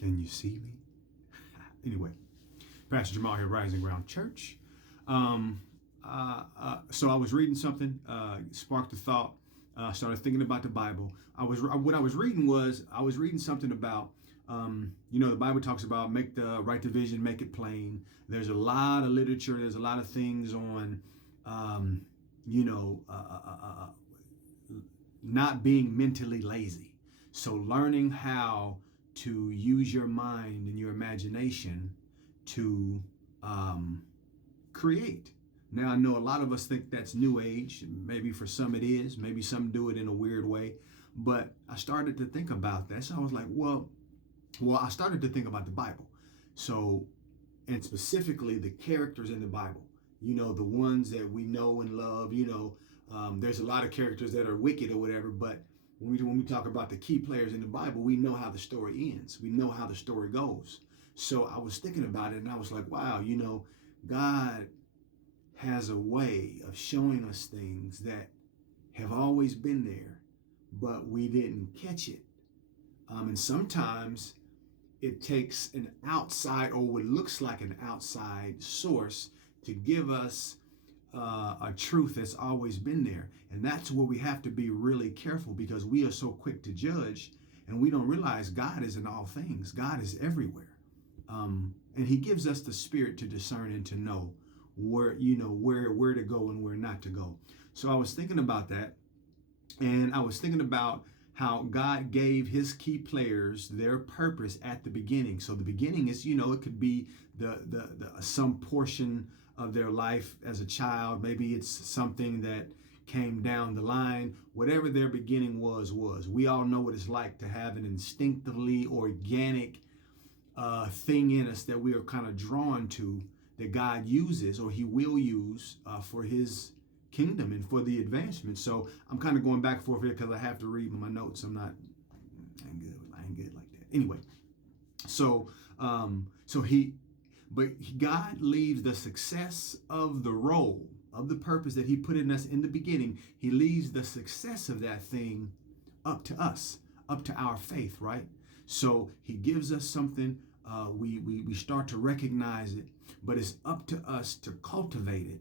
Can you see me? Anyway, Pastor Jamal here, Rising Ground Church. So I was reading something, sparked a thought. Started thinking about the Bible. I was reading something about, the Bible talks about make the right division, make it plain. There's a lot of literature. There's a lot of things on, not being mentally lazy. So learning how to use your mind and your imagination to create. Now, I know a lot of us think that's new age. Maybe for some it is. Maybe some do it in a weird way. But I started to think about that. So I was like, well, I started to think about the Bible. So, and specifically the characters in the Bible. The ones that we know and love. There's a lot of characters that are wicked or whatever. But when we talk about the key players in the Bible, we know how the story ends. We know how the story goes. So I was thinking about it and I was like, wow, God has a way of showing us things that have always been there, but we didn't catch it. And sometimes it takes an outside, or what looks like an outside source, to give us a truth that's always been there. And that's where we have to be really careful, because we are so quick to judge and we don't realize God is in all things. God is everywhere. And he gives us the spirit to discern and to know where to go and where not to go. So I was thinking about that, and I was thinking about how God gave his key players their purpose at the beginning. So the beginning is, it could be the some portion of their life as a child. Maybe it's something that came down the line. Whatever their beginning was. We all know what it's like to have an instinctively organic thing in us that we are kind of drawn to, that God uses, or he will use for his kingdom and for the advancement. So I'm kind of going back and forth here because I have to read my notes. I ain't good like that. Anyway, but God leaves the success of the role, of the purpose that he put in us in the beginning. He leaves the success of that thing up to us, up to our faith, right? So he gives us something. We start to recognize it, but it's up to us to cultivate it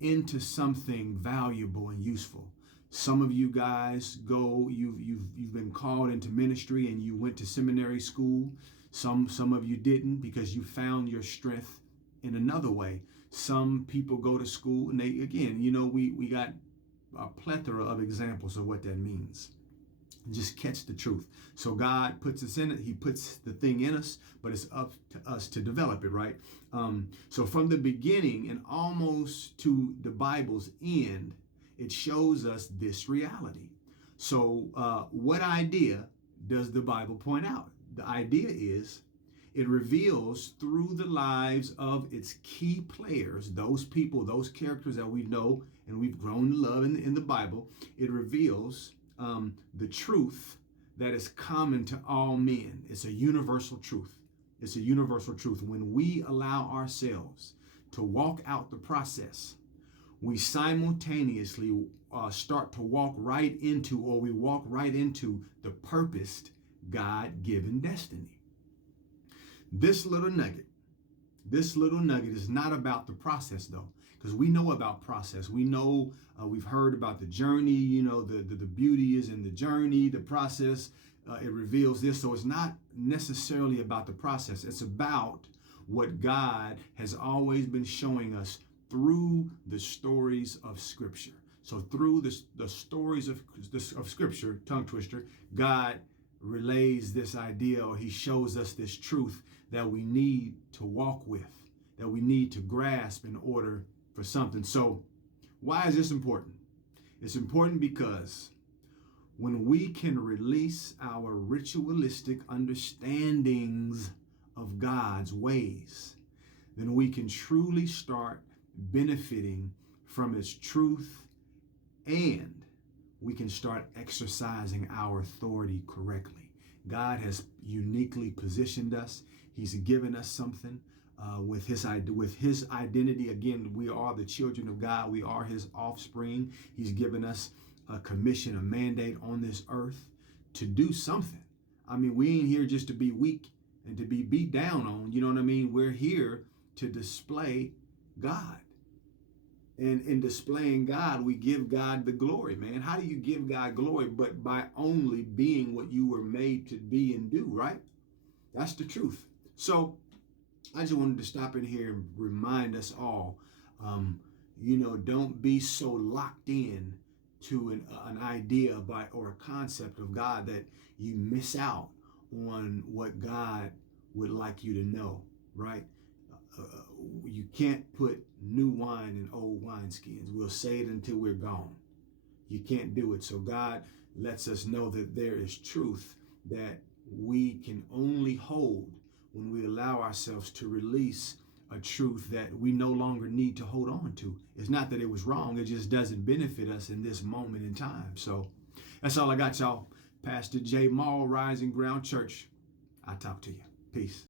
into something valuable and useful. Some of you guys you've been called into ministry and you went to seminary school. Some of you didn't, because you found your strength in another way. Some people go to school and we got a plethora of examples of what that means. Just catch the truth. So God puts us in it. He puts the thing in us, but it's up to us to develop it, right? So from the beginning and almost to the Bible's end, it shows us this reality. So what idea does the Bible point out? The idea is it reveals through the lives of its key players, those people, those characters that we know and we've grown to love in the Bible. It reveals the truth that is common to all men. It's a universal truth. It's a universal truth. When we allow ourselves to walk out the process, we simultaneously start to walk right into the purposed God-given destiny. This little nugget is not about the process, though, because we know about process. We know, we've heard about the journey, the beauty is in the journey, the process, it reveals this. So it's not necessarily about the process. It's about what God has always been showing us through the stories of Scripture. So through the stories of Scripture, tongue twister, God relays this idea, or he shows us this truth that we need to walk with, that we need to grasp in order for something. So why is this important? It's important because when we can release our ritualistic understandings of God's ways, then we can truly start benefiting from his truth, and we can start exercising our authority correctly. God has uniquely positioned us. He's given us something with his identity. Again, we are the children of God. We are his offspring. He's given us a commission, a mandate on this earth to do something. I mean, we ain't here just to be weak and to be beat down on. You know what I mean? We're here to display God. And in displaying God, we give God the glory, man. How do you give God glory? But by only being what you were made to be and do, right? That's the truth. So I just wanted to stop in here and remind us all, don't be so locked in to an idea about or a concept of God that you miss out on what God would like you to know, right? You can't put new wine in old wineskins. We'll say it until we're gone. You can't do it. So God lets us know that there is truth that we can only hold when we allow ourselves to release a truth that we no longer need to hold on to. It's not that it was wrong. It just doesn't benefit us in this moment in time. So that's all I got, y'all. Pastor Jamal, Rising Ground Church. I'll talk to you. Peace.